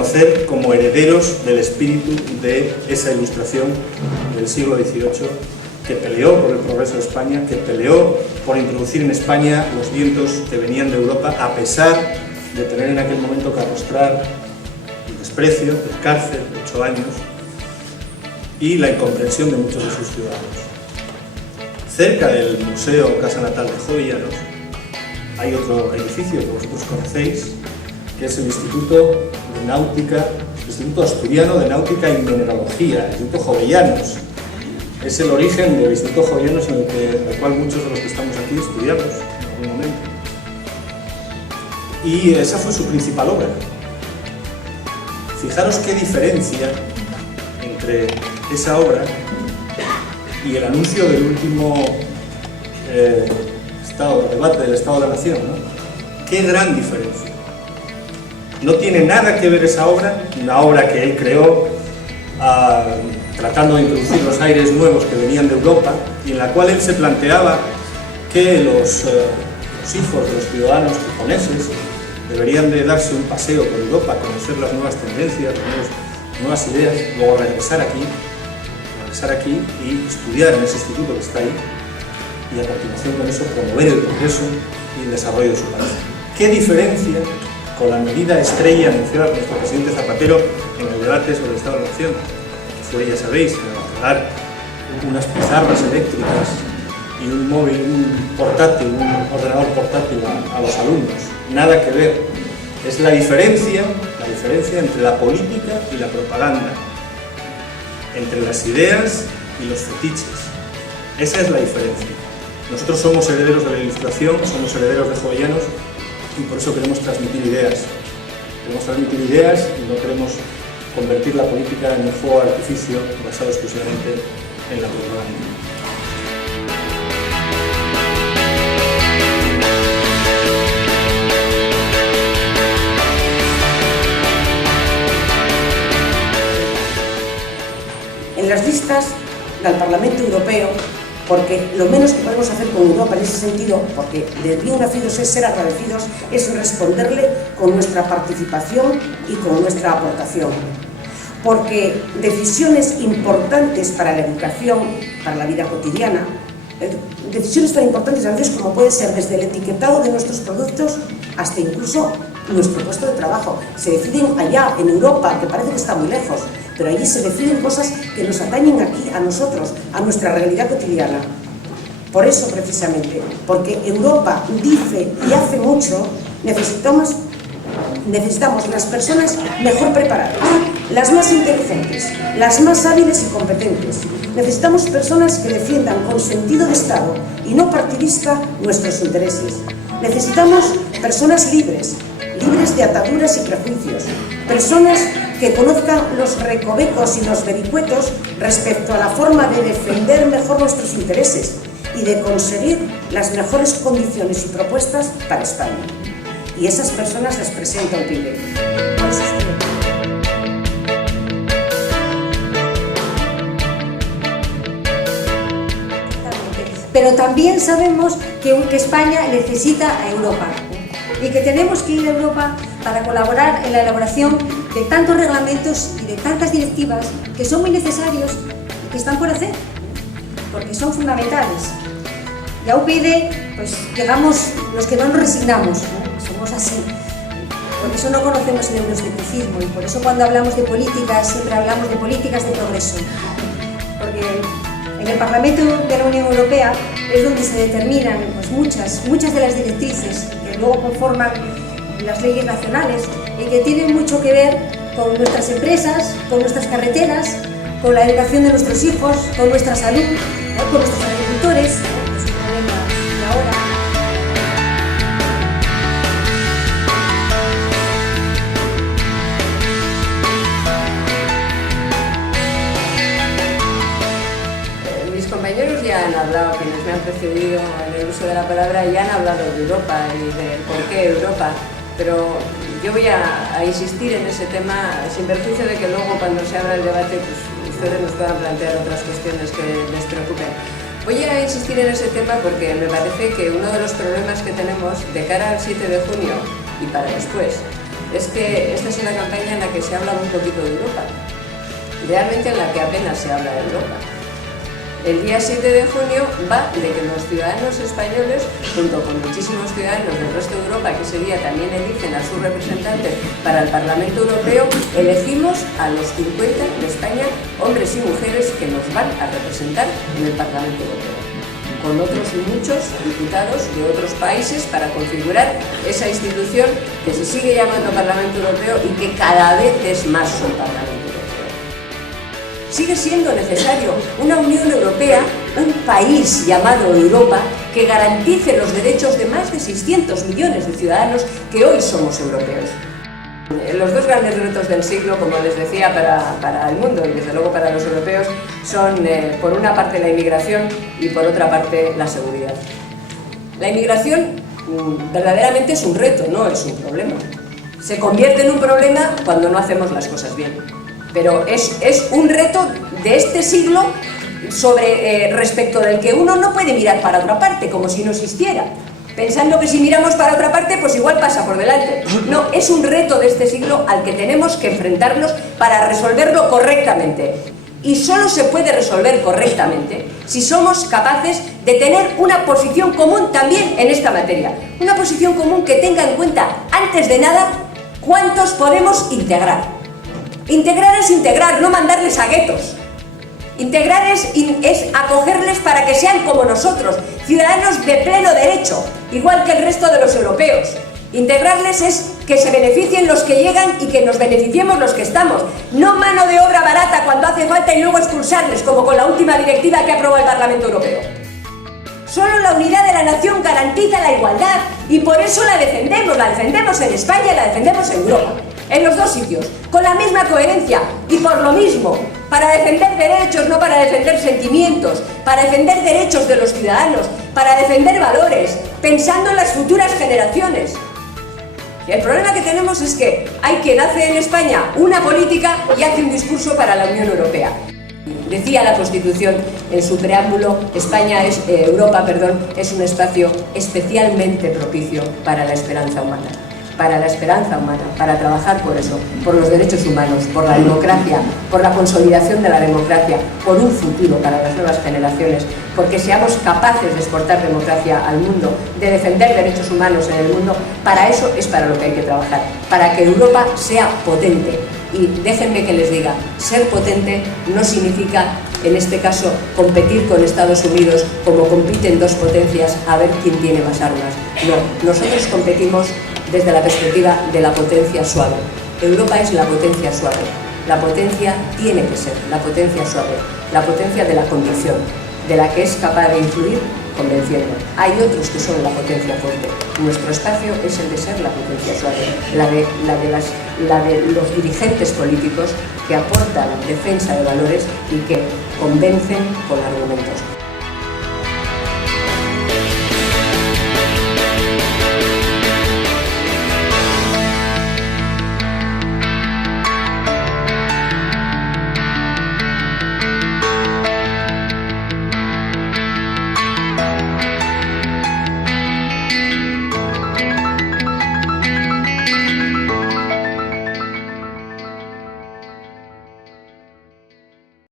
reconocer como herederos del espíritu de esa ilustración del siglo XVIII que peleó por el progreso de España, que peleó por introducir en España los vientos que venían de Europa, a pesar de tener en aquel momento que arrostrar el desprecio, el cárcel, 8 años, y la incomprensión de muchos de sus ciudadanos. Cerca del Museo Casa Natal de Jovellanos hay otro edificio que vosotros conocéis, que es el Instituto de Náutica, el Instituto Asturiano de Náutica y Mineralogía, el Instituto Jovellanos. Es el origen del Instituto Jovellanos en el cual muchos de los que estamos aquí estudiamos en algún momento. Y esa fue su principal obra. Fijaros qué diferencia entre esa obra y el anuncio del último debate del Estado de la Nación, ¿no? Qué gran diferencia. No tiene nada que ver esa obra, una obra que él creó tratando de introducir los aires nuevos que venían de Europa, y en la cual él se planteaba que los hijos de los ciudadanos japoneses deberían de darse un paseo por Europa, conocer las nuevas tendencias, las nuevas ideas, luego regresar aquí y estudiar en ese instituto que está ahí, y a continuación con eso promover el progreso y el desarrollo de su país. ¿Qué diferencia con la medida estrella anunciada por nuestro presidente Zapatero en el debate sobre el Estado de la Nación? Que fue, ya sabéis, dar unas pizarras eléctricas y un móvil, un ordenador portátil a los alumnos. Nada que ver. Es la diferencia entre la política y la propaganda, entre las ideas y los fetiches. Esa es la diferencia. Nosotros somos herederos de la Ilustración, somos herederos de Jovellanos, y por eso queremos transmitir ideas. Queremos transmitir ideas y no queremos convertir la política en un fuego de artificio basado exclusivamente en la propaganda. En las vistas del Parlamento Europeo, porque lo menos que podemos hacer con Europa en ese sentido, porque de bien nacidos es ser agradecidos, es responderle con nuestra participación y con nuestra aportación. Porque decisiones importantes para la educación, para la vida cotidiana, decisiones tan importantes a veces como puede ser desde el etiquetado de nuestros productos hasta incluso nuestro puesto de trabajo, se deciden allá en Europa, que parece que está muy lejos, pero allí se deciden cosas que nos atañen aquí a nosotros, a nuestra realidad cotidiana. Por eso precisamente, porque Europa dice y hace mucho, necesitamos las personas mejor preparadas, las más inteligentes, las más hábiles y competentes. Necesitamos personas que defiendan con sentido de Estado y no partidista nuestros intereses. Necesitamos personas libres de ataduras y prejuicios, personas que conozcan los recovecos y los vericuetos respecto a la forma de defender mejor nuestros intereses y de conseguir las mejores condiciones y propuestas para España. Y esas personas las presenta UPyD. Pero también sabemos que España necesita a Europa y que tenemos que ir a Europa para colaborar en la elaboración de tantos reglamentos y de tantas directivas que son muy necesarios y que están por hacer, porque son fundamentales. Y a UPyD, pues llegamos los que no nos resignamos, ¿no? Somos así. Por eso no conocemos el euroescepticismo y por eso cuando hablamos de políticas siempre hablamos de políticas de progreso. Porque en el Parlamento de la Unión Europea es donde se determinan pues, muchas de las directrices que luego conforman las leyes nacionales y que tienen mucho que ver con nuestras empresas, con nuestras carreteras, con la educación de nuestros hijos, con nuestra salud, ¿no? Con nuestros agricultores, ¿no? Que es un problema de ahora. Mis compañeros ya han hablado, quienes me han precedido en el uso de la palabra, ya han hablado de Europa y del por qué Europa, pero yo voy a insistir en ese tema sin perjuicio de que luego cuando se abra el debate pues, ustedes nos puedan plantear otras cuestiones que les preocupen. Voy a insistir en ese tema porque me parece que uno de los problemas que tenemos de cara al 7 de junio y para después es que esta es una campaña en la que se habla muy poquito de Europa, realmente en la que apenas se habla de Europa. El día 7 de junio va de que los ciudadanos españoles, junto con muchísimos ciudadanos del resto de Europa, que ese día también eligen a sus representantes para el Parlamento Europeo, elegimos a los 50 de España, hombres y mujeres, que nos van a representar en el Parlamento Europeo, con otros muchos diputados de otros países para configurar esa institución que se sigue llamando Parlamento Europeo y que cada vez es más un Parlamento Europeo. Sigue siendo necesario una Unión Europea, un país llamado Europa, que garantice los derechos de más de 600 millones de ciudadanos que hoy somos europeos. Los dos grandes retos del siglo, como les decía, para el mundo y desde luego para los europeos, son por una parte la inmigración y por otra parte la seguridad. La inmigración verdaderamente es un reto, no es un problema. Se convierte en un problema cuando no hacemos las cosas bien. Pero es un reto de este siglo respecto del que uno no puede mirar para otra parte, como si no existiera, pensando que si miramos para otra parte, pues igual pasa por delante. No, es un reto de este siglo al que tenemos que enfrentarnos para resolverlo correctamente. Y solo se puede resolver correctamente si somos capaces de tener una posición común también en esta materia. Una posición común que tenga en cuenta, antes de nada, cuántos podemos integrar. Integrar es integrar, no mandarles a guetos. Integrar es acogerles para que sean como nosotros, ciudadanos de pleno derecho, igual que el resto de los europeos. Integrarles es que se beneficien los que llegan y que nos beneficiemos los que estamos. No mano de obra barata cuando hace falta y luego expulsarles, como con la última directiva que aprobó el Parlamento Europeo. Solo la unidad de la nación garantiza la igualdad y por eso la defendemos en España y la defendemos en Europa. En los dos sitios, con la misma coherencia y por lo mismo, para defender derechos, no para defender sentimientos, para defender derechos de los ciudadanos, para defender valores, pensando en las futuras generaciones. Y el problema que tenemos es que hay quien hace en España una política y hace un discurso para la Unión Europea. Decía la Constitución en su preámbulo, Europa es un espacio especialmente propicio para la esperanza humana. Para trabajar por eso, por los derechos humanos, por la democracia, por la consolidación de la democracia, por un futuro para las nuevas generaciones, porque seamos capaces de exportar democracia al mundo, de defender derechos humanos en el mundo. Para eso es para lo que hay que trabajar, para que Europa sea potente. Y déjenme que les diga, ser potente no significa, en este caso, competir con Estados Unidos como compiten dos potencias a ver quién tiene más armas. No, nosotros competimos desde la perspectiva de la potencia suave. Europa es la potencia suave. La potencia tiene que ser la potencia suave, la potencia de la convicción, de la que es capaz de influir convenciendo. Hay otros que son la potencia fuerte. Nuestro espacio es el de ser la potencia suave, la de los dirigentes políticos que aportan defensa de valores y que convencen con argumentos.